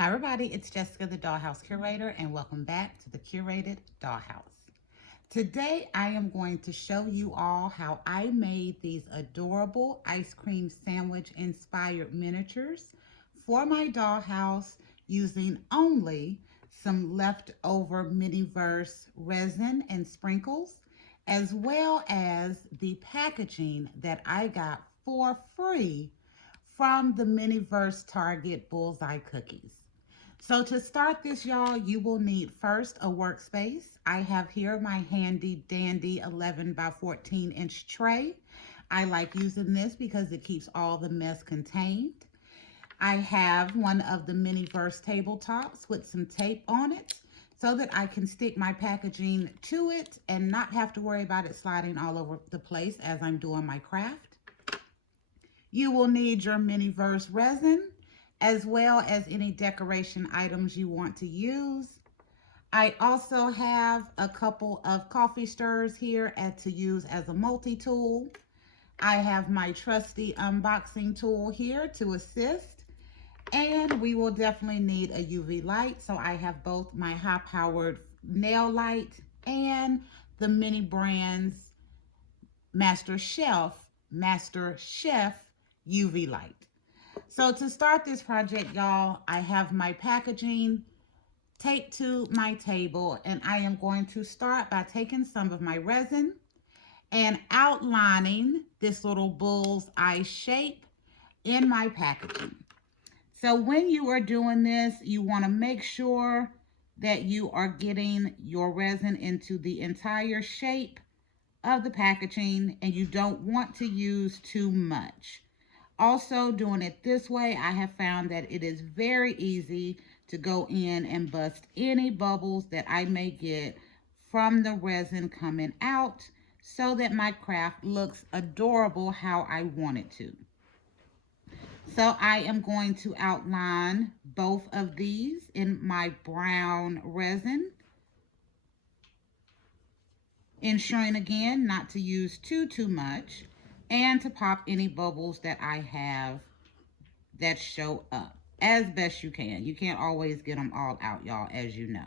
Hi everybody, it's Jessica, the Dollhouse Curator, and welcome back to the Curated Dollhouse. Today I am going to show you all how I made these adorable ice cream sandwich inspired miniatures for my dollhouse using only some leftover MiniVerse resin and sprinkles, as well as the packaging that I got for free from the MiniVerse Target Bullseye cookies. So to start this, y'all, you will need first a workspace. I have here my handy dandy 11 by 14 inch tray. I like using this because it keeps all the mess contained. I have one of the MiniVerse tabletops with some tape on it so that I can stick my packaging to it and not have to worry about it sliding all over the place as I'm doing my craft. You will need your MiniVerse resin, as well as any decoration items you want to use. I also have a couple of coffee stirrers here to use as a multi-tool. I have my trusty unboxing tool here to assist. And we will definitely need a UV light. So I have both my high-powered nail light and the Mini Brands Master Chef UV light. So to start this project, y'all, I have my packaging taped to my table, and I am going to start by taking some of my resin and outlining this little bull's eye shape in my packaging. So when you are doing this, you want to make sure that you are getting your resin into the entire shape of the packaging, and you don't want to use too much. Also, doing it this way, I have found that it is very easy to go in and bust any bubbles that I may get from the resin coming out so that my craft looks adorable how I want it to. So I am going to outline both of these in my brown resin, ensuring again not to use too much, and to pop any bubbles that I have that show up as best you can. You can't always get them all out, y'all, as you know.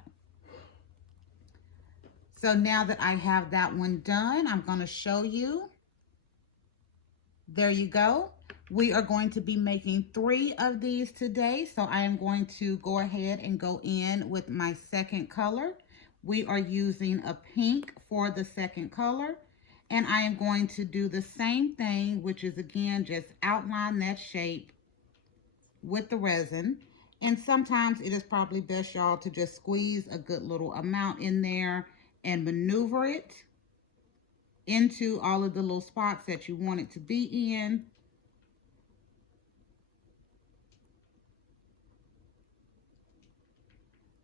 So now that I have that one done, I'm going to show you. There you go. We are going to be making 3 of these today. So I am going to go ahead and go in with my second color. We are using a pink for the second color. And I am going to do the same thing, which is again, just outline that shape with the resin. And sometimes it is probably best, y'all, to just squeeze a good little amount in there and maneuver it into all of the little spots that you want it to be in.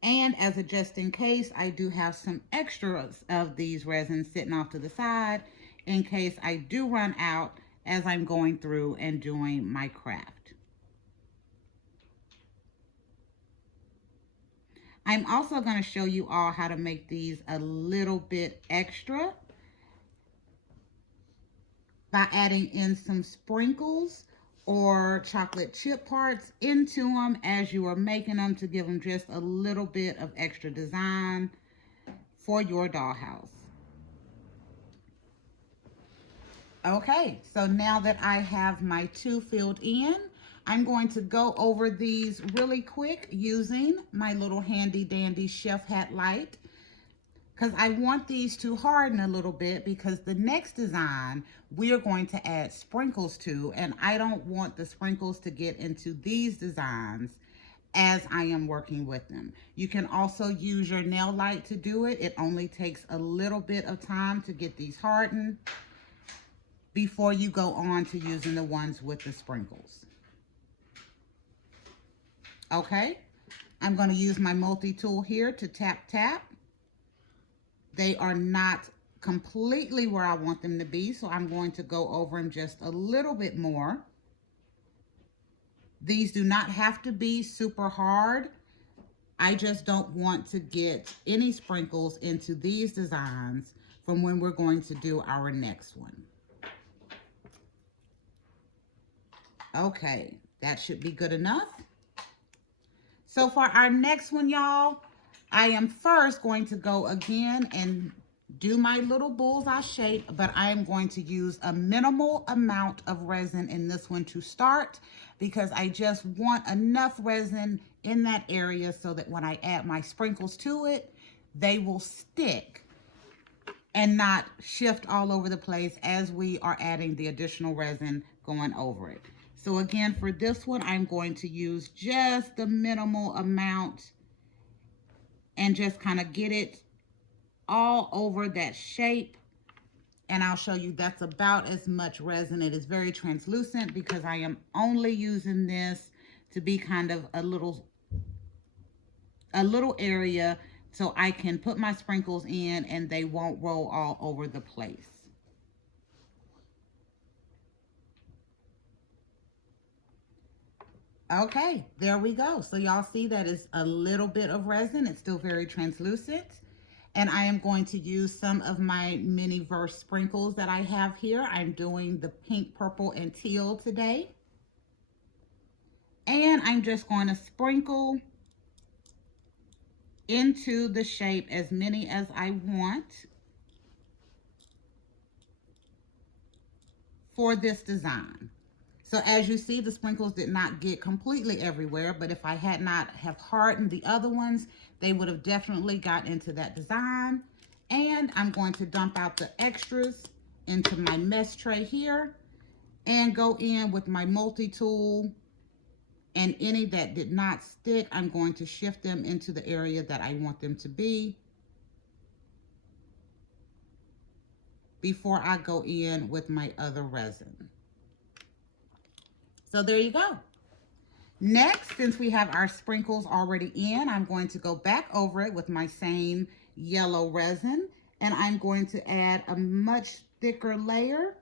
And as a just in case, I do have some extras of these resins sitting off to the side in case I do run out as I'm going through and doing my craft. I'm also going to show you all how to make these a little bit extra by adding in some sprinkles or chocolate chip parts into them as you are making them to give them just a little bit of extra design for your dollhouse. Okay, so now that I have my 2 filled in, I'm going to go over these really quick using my little handy dandy chef hat light, because I want these to harden a little bit, because the next design we are going to add sprinkles to, and I don't want the sprinkles to get into these designs as I am working with them. You can also use your nail light to do it. It only takes a little bit of time to get these hardened before you go on to using the ones with the sprinkles. Okay, I'm going to use my multi-tool here to tap. They are not completely where I want them to be, so I'm going to go over them just a little bit more. These do not have to be super hard. I just don't want to get any sprinkles into these designs from when we're going to do our next one. Okay, that should be good enough. So for our next one, y'all, I am first going to go again and do my little bullseye shape, but I am going to use a minimal amount of resin in this one to start because I just want enough resin in that area so that when I add my sprinkles to it, they will stick and not shift all over the place as we are adding the additional resin going over it. So again, for this one, I'm going to use just the minimal amount and just kind of get it all over that shape. And I'll show you that's about as much resin. It is very translucent because I am only using this to be kind of a little area so I can put my sprinkles in and they won't roll all over the place. Okay, there we go. So y'all see that is a little bit of resin. It's still very translucent. And I am going to use some of my MiniVerse sprinkles that I have here. I'm doing the pink, purple, and teal today. And I'm just going to sprinkle into the shape as many as I want for this design. So as you see, the sprinkles did not get completely everywhere, but if I had not have hardened the other ones, they would have definitely got into that design. And I'm going to dump out the extras into my mesh tray here and go in with my multi-tool, and any that did not stick, I'm going to shift them into the area that I want them to be before I go in with my other resin. So there you go. Next, since we have our sprinkles already in, I'm going to go back over it with my same yellow resin, and I'm going to add a much thicker layer.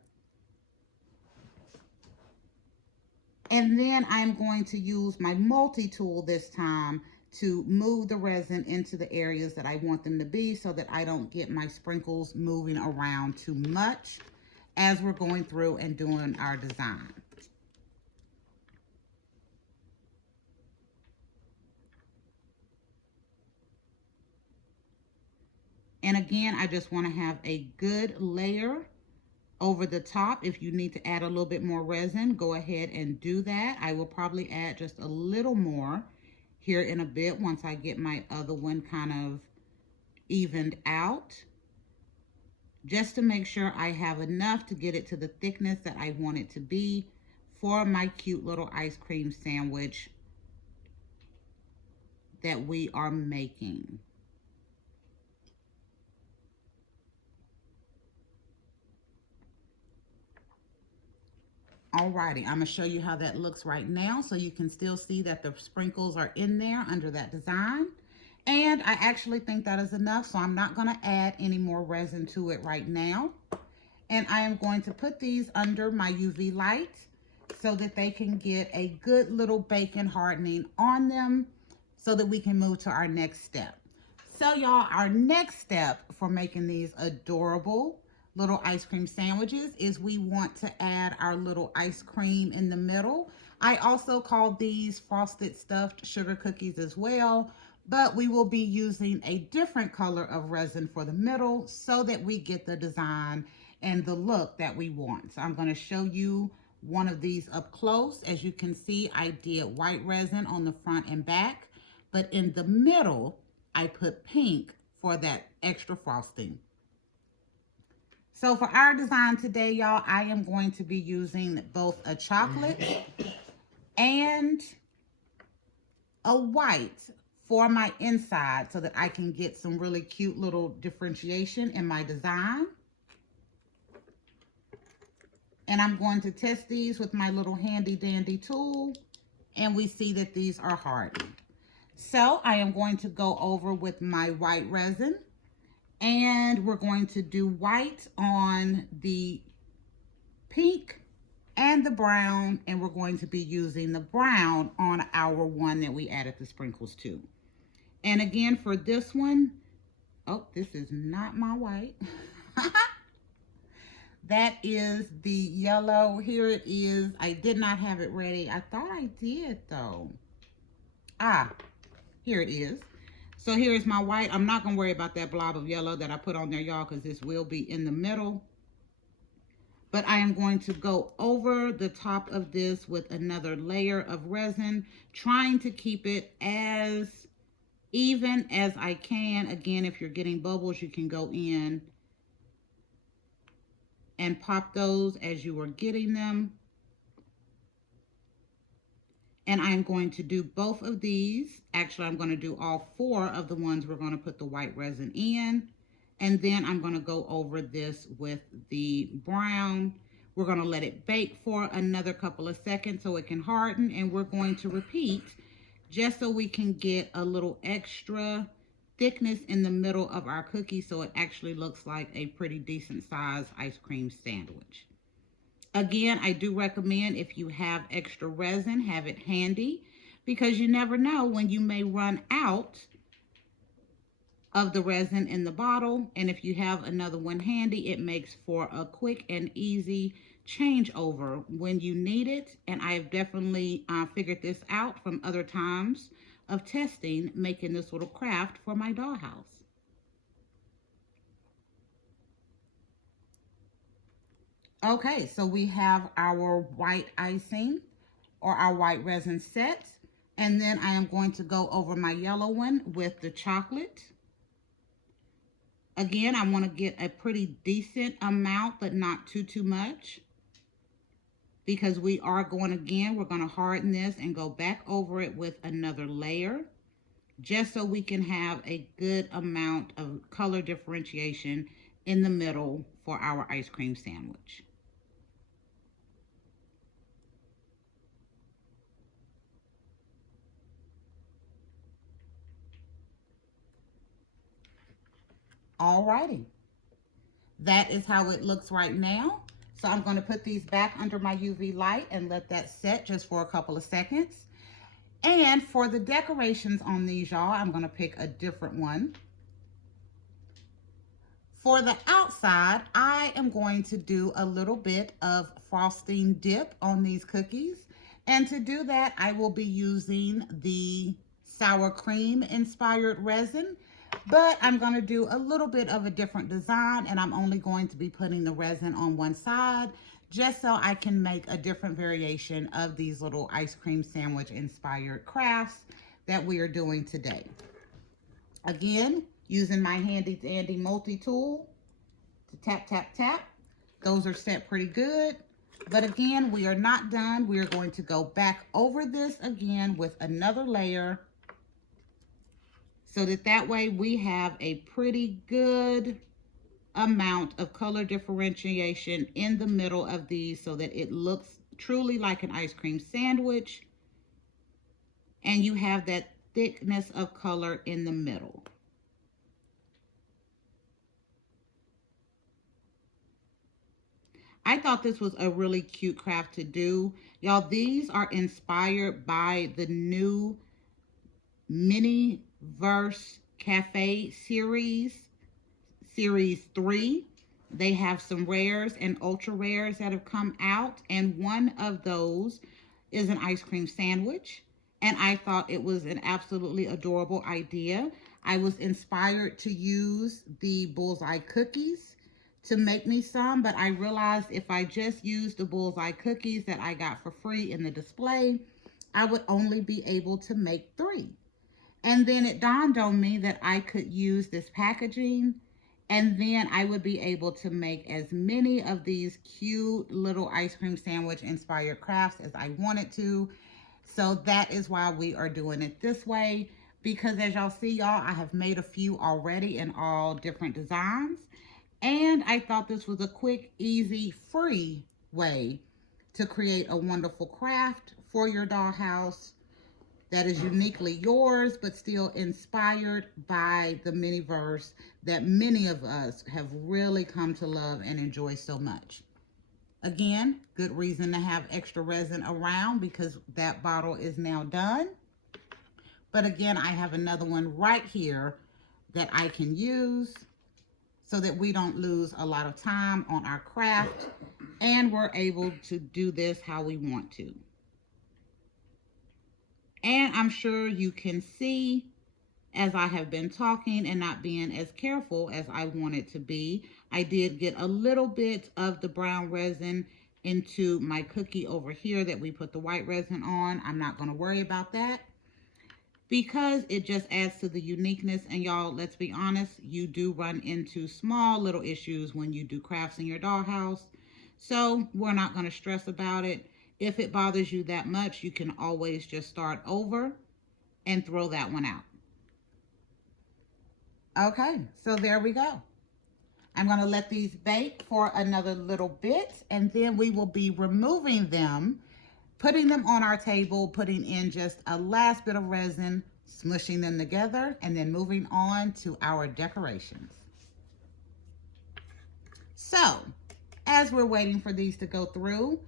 And then I'm going to use my multi-tool this time to move the resin into the areas that I want them to be so that I don't get my sprinkles moving around too much as we're going through and doing our design. And again, I just want to have a good layer over the top. If you need to add a little bit more resin, go ahead and do that. I will probably add just a little more here in a bit once I get my other one kind of evened out, just to make sure I have enough to get it to the thickness that I want it to be for my cute little ice cream sandwich that we are making. Alrighty, I'm gonna show you how that looks right now so you can still see that the sprinkles are in there under that design. And I actually think that is enough, so I'm not gonna add any more resin to it right now. And I am going to put these under my UV light so that they can get a good little bacon hardening on them so that we can move to our next step. So y'all, our next step for making these adorable little ice cream sandwiches is we want to add our little ice cream in the middle. I also call these frosted stuffed sugar cookies as well, but we will be using a different color of resin for the middle so that we get the design and the look that we want. So I'm going to show you one of these up close. As you can see, I did white resin on the front and back, but in the middle, I put pink for that extra frosting. So for our design today, y'all, I am going to be using both a chocolate and a white for my inside so that I can get some really cute little differentiation in my design. And I'm going to test these with my little handy dandy tool, and we see that these are hardened. So I am going to go over with my white resin, and we're going to do white on the pink and the brown, and we're going to be using the brown on our one that we added the sprinkles to. And again, for this one, oh, this is not my white. That is the yellow. Here it is. I did not have it ready. I thought I did though. Ah, Here it is. So here's my white. I'm not going to worry about that blob of yellow that I put on there, y'all, because this will be in the middle. But I am going to go over the top of this with another layer of resin, trying to keep it as even as I can. Again, if you're getting bubbles, you can go in and pop those as you are getting them. And I'm going to do both of these. Actually, I'm going to do all 4 of the ones we're going to put the white resin in. And then I'm going to go over this with the brown. We're going to let it bake for another couple of seconds so it can harden. And we're going to repeat just so we can get a little extra thickness in the middle of our cookie so it actually looks like a pretty decent sized ice cream sandwich. Again, I do recommend if you have extra resin, have it handy, because you never know when you may run out of the resin in the bottle. And if you have another one handy, it makes for a quick and easy changeover when you need it. And I have definitely figured this out from other times of testing, making this little craft for my dollhouse. Okay, so we have our white icing or our white resin set. And then I am going to go over my yellow one with the chocolate. Again, I want to get a pretty decent amount, but not too much. Because we are going, again, we're going to harden this and go back over it with another layer. Just so we can have a good amount of color differentiation in the middle for our ice cream sandwich. Alrighty, that is how it looks right now. So I'm going to put these back under my UV light and let that set just for a couple of seconds. And for the decorations on these, y'all, I'm going to pick a different one. For the outside, I am going to do a little bit of frosting dip on these cookies. And to do that, I will be using the sour cream inspired resin. But I'm going to do a little bit of a different design, and I'm only going to be putting the resin on one side just so I can make a different variation of these little ice cream sandwich inspired crafts that we are doing today. Again, using my handy dandy multi-tool to tap, tap, tap. Those are set pretty good. But again, we are not done. We are going to go back over this again with another layer, so that way we have a pretty good amount of color differentiation in the middle of these so that it looks truly like an ice cream sandwich. And you have that thickness of color in the middle. I thought this was a really cute craft to do. Y'all, these are inspired by the new MiniVerse Cafe series 3. They have some rares and ultra rares that have come out, and one of those is an ice cream sandwich, and I thought it was an absolutely adorable idea. I was inspired to use the bullseye cookies to make me some, but I realized if I just used the bullseye cookies that I got for free in the display, I would only be able to make 3. And then it dawned on me that I could use this packaging, and then I would be able to make as many of these cute little ice cream sandwich inspired crafts as I wanted to. So that is why we are doing it this way, because as y'all see, y'all, I have made a few already in all different designs. And I thought this was a quick, easy, free way to create a wonderful craft for your dollhouse that is uniquely yours, but still inspired by the Miniverse that many of us have really come to love and enjoy so much. Again, good reason to have extra resin around because that bottle is now done. But again, I have another one right here that I can use so that we don't lose a lot of time on our craft and we're able to do this how we want to. And I'm sure you can see as I have been talking and not being as careful as I wanted to be, I did get a little bit of the brown resin into my cookie over here that we put the white resin on. I'm not going to worry about that because it just adds to the uniqueness. And y'all, let's be honest, you do run into small little issues when you do crafts in your dollhouse. So we're not going to stress about it. If it bothers you that much, you can always just start over and throw that one out. Okay, so there we go. I'm going to let these bake for another little bit, and then we will be removing them, putting them on our table, putting in just a last bit of resin, smushing them together, and then moving on to our decorations. So, as we're waiting for these to go through,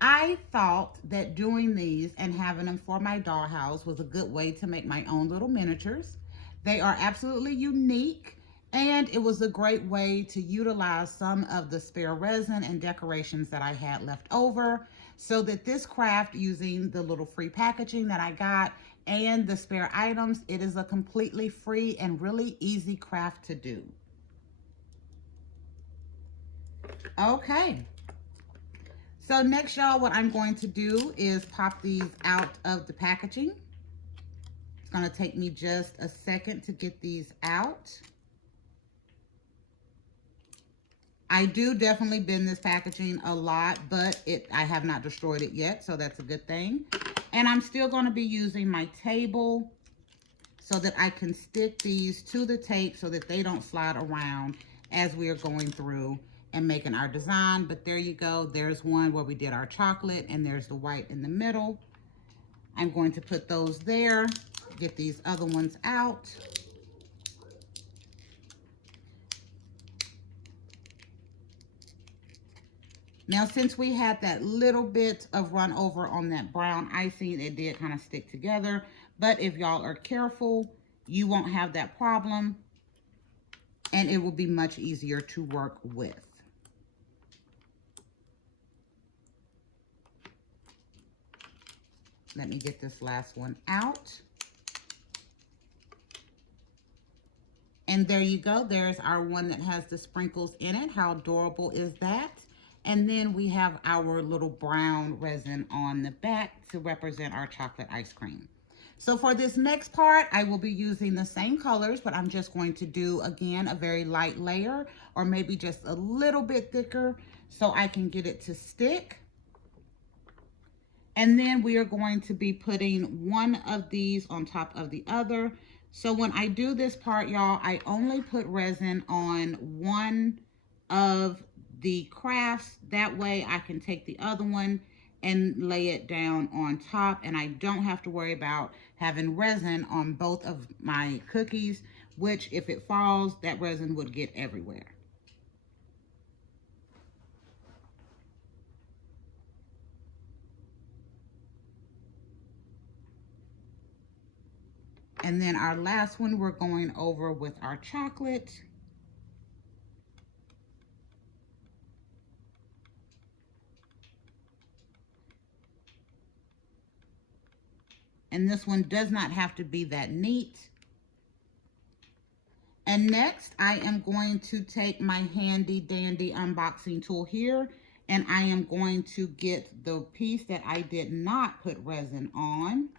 I thought that doing these and having them for my dollhouse was a good way to make my own little miniatures. They are absolutely unique, and it was a great way to utilize some of the spare resin and decorations that I had left over, so that this craft, using the little free packaging that I got and the spare items, it is a completely free and really easy craft to do. Okay. So next, y'all, what I'm going to do is pop these out of the packaging. It's going to take me just a second to get these out. I do definitely bend this packaging a lot, but I have not destroyed it yet, so that's a good thing. And I'm still going to be using my table so that I can stick these to the tape so that they don't slide around as we are going through and making our design. But there you go. There's one where we did our chocolate, and there's the white in the middle. I'm going to put those there, get these other ones out. Now, since we had that little bit of run over on that brown icing, it did kind of stick together. But if y'all are careful, you won't have that problem, and it will be much easier to work with. Let me get this last one out. And there you go. There's our one that has the sprinkles in it. How adorable is that? And then we have our little brown resin on the back to represent our chocolate ice cream. So for this next part, I will be using the same colors, but I'm just going to do, again, a very light layer, or maybe just a little bit thicker so I can get it to stick. And then we are going to be putting one of these on top of the other. So when I do this part, y'all, I only put resin on one of the crafts. That way I can take the other one and lay it down on top, and I don't have to worry about having resin on both of my cookies, which if it falls, that resin would get everywhere. And then our last one, we're going over with our chocolate. And this one does not have to be that neat. And next, I am going to take my handy dandy unboxing tool here, and I am going to get the piece that I did not put resin on.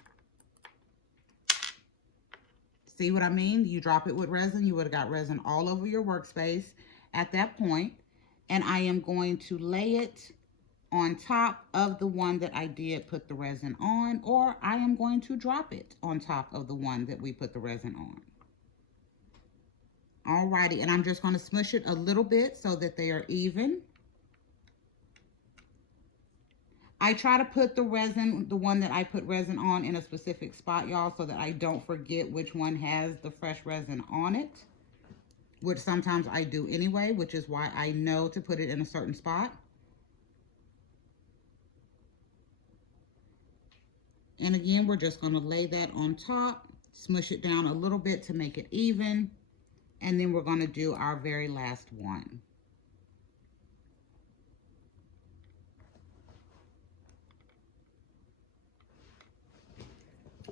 See what I mean? You drop it with resin, you would have got resin all over your workspace at that point. And I am going to lay it on top of the one that I did put the resin on, or I am going to drop it on top of the one that we put the resin on. Alrighty, and I'm just going to smush it a little bit so that they are even. I try to put the resin, the one that I put resin on, in a specific spot, y'all, so that I don't forget which one has the fresh resin on it, which sometimes I do anyway, which is why I know to put it in a certain spot. And again, we're just going to lay that on top, smush it down a little bit to make it even, and then we're going to do our very last one.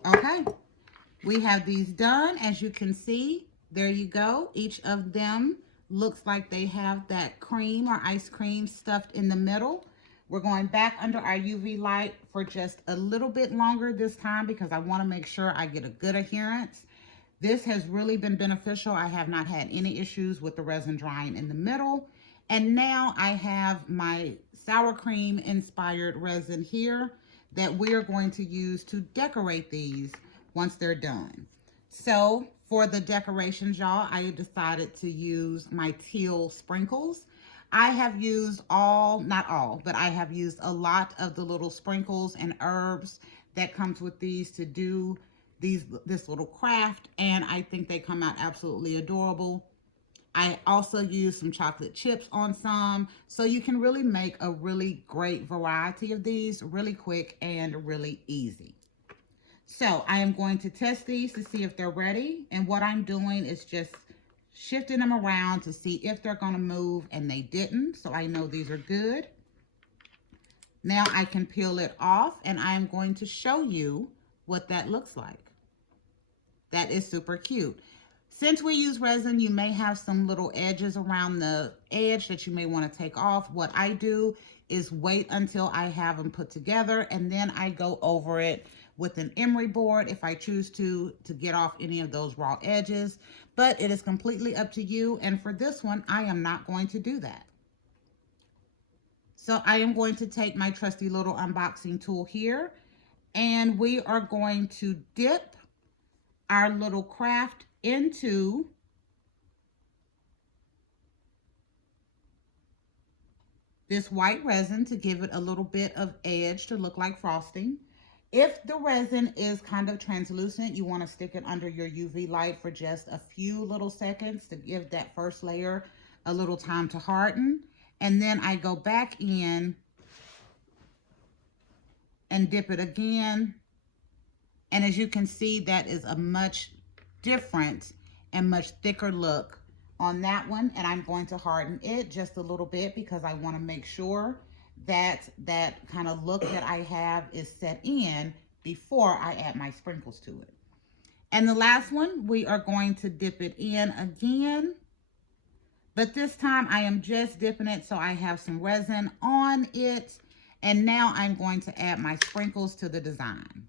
Okay, we have these done. As you can see, there you go. Each of them looks like they have that cream or ice cream stuffed in the middle. We're going back under our UV light for just a little bit longer this time because I want to make sure I get a good adherence. This has really been beneficial. I have not had any issues with the resin drying in the middle. And now I have my sour cream inspired resin here that we're going to use to decorate these once they're done. So for the decorations, y'all, I decided to use my teal sprinkles. I have used not all, but I have used a lot of the little sprinkles and herbs that comes with these to do this little craft, and I think they come out absolutely adorable. I also use some chocolate chips on some, so you can really make a really great variety of these really quick and really easy. So I am going to test these to see if they're ready, and what I'm doing is just shifting them around to see if they're going to move, and they didn't, so I know these are good. Now I can peel it off, and I'm going to show you what that looks like. That is super cute. Since we use resin, you may have some little edges around the edge that you may want to take off. What I do is wait until I have them put together, and then I go over it with an emery board if I choose to get off any of those raw edges. But it is completely up to you, and for this one, I am not going to do that. So I am going to take my trusty little unboxing tool here, and we are going to dip our little craft into this white resin to give it a little bit of edge to look like frosting. If the resin is kind of translucent, you want to stick it under your UV light for just a few little seconds to give that first layer a little time to harden. And then I go back in and dip it again. And as you can see, that is a much different and much thicker look on that one. And I'm going to harden it just a little bit because I want to make sure that that kind of look that I have is set in before I add my sprinkles to it. And the last one, we are going to dip it in again. But this time I am just dipping it so I have some resin on it. And now I'm going to add my sprinkles to the design.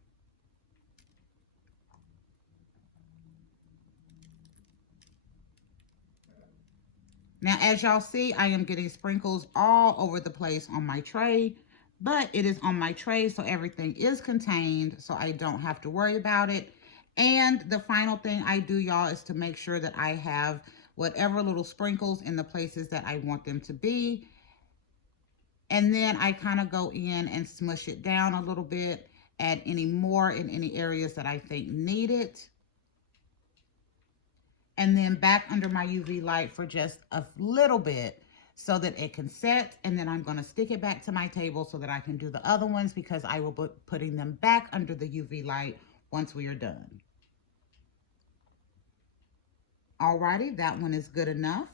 Now, as y'all see, I am getting sprinkles all over the place on my tray, but it is on my tray, so everything is contained, so I don't have to worry about it. And the final thing I do, y'all, is to make sure that I have whatever little sprinkles in the places that I want them to be. And then I kind of go in and smush it down a little bit, add any more in any areas that I think need it. And then back under my UV light for just a little bit so that it can set. And then I'm going to stick it back to my table so that I can do the other ones because I will be putting them back under the UV light once we are done. Alrighty, that one is good enough.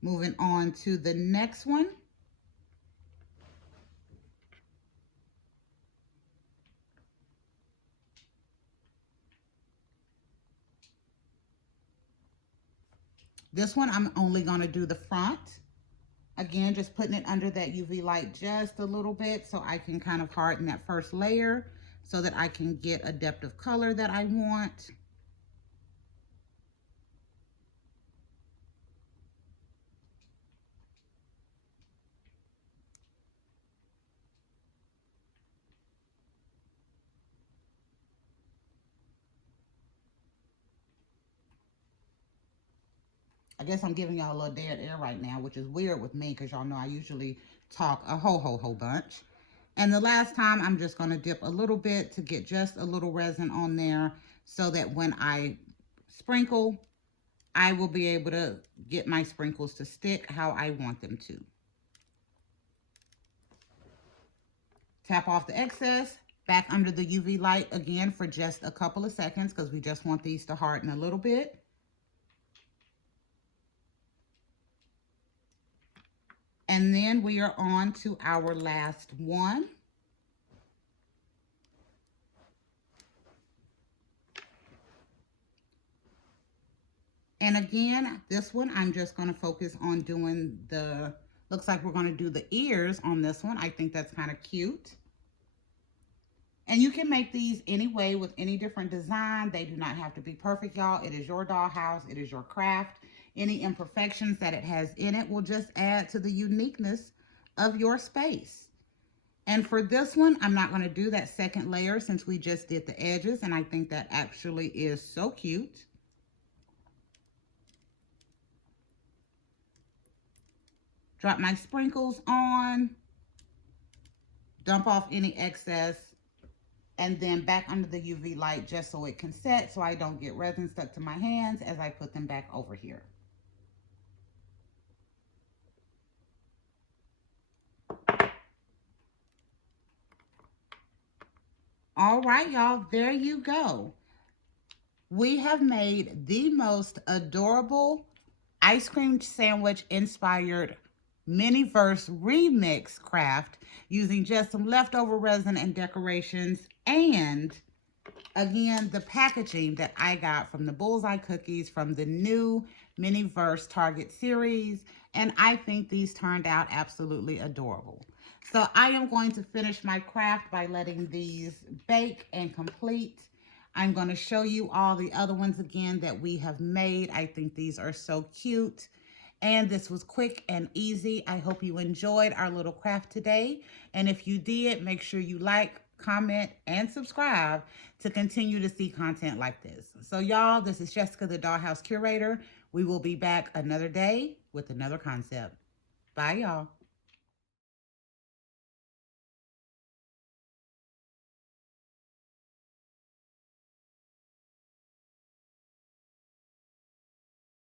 Moving on to the next one. This one, I'm only going to do the front. Again, just putting it under that UV light just a little bit so I can kind of harden that first layer so that I can get a depth of color that I want. I guess I'm giving y'all a little dead air right now, which is weird with me because y'all know I usually talk a whole bunch. And the last time, I'm just going to dip a little bit to get just a little resin on there so that when I sprinkle, I will be able to get my sprinkles to stick how I want them to. Tap off the excess, back under the UV light again for just a couple of seconds because we just want these to harden a little bit. And then we are on to our last one. And again, this one, I'm just going to focus on doing the, looks like we're going to do the ears on this one. I think that's kind of cute. And you can make these any way with any different design. They do not have to be perfect, y'all. It is your dollhouse. It is your craft. Any imperfections that it has in it will just add to the uniqueness of your space. And for this one, I'm not going to do that second layer since we just did the edges. And I think that actually is so cute. Drop my sprinkles on. Dump off any excess. And then back under the UV light just so it can set so I don't get resin stuck to my hands as I put them back over here. All right, y'all, there you go. We have made the most adorable ice cream sandwich inspired Miniverse remix craft using just some leftover resin and decorations, and again, the packaging that I got from the Bullseye cookies from the new Miniverse Target series. And I think these turned out absolutely adorable. So I am going to finish my craft by letting these bake and complete. I'm going to show you all the other ones again that we have made. I think these are so cute. And this was quick and easy. I hope you enjoyed our little craft today. And if you did, make sure you like, comment, and subscribe to continue to see content like this. So y'all, this is Jessica, the Dollhouse Curator. We will be back another day with another concept. Bye, y'all.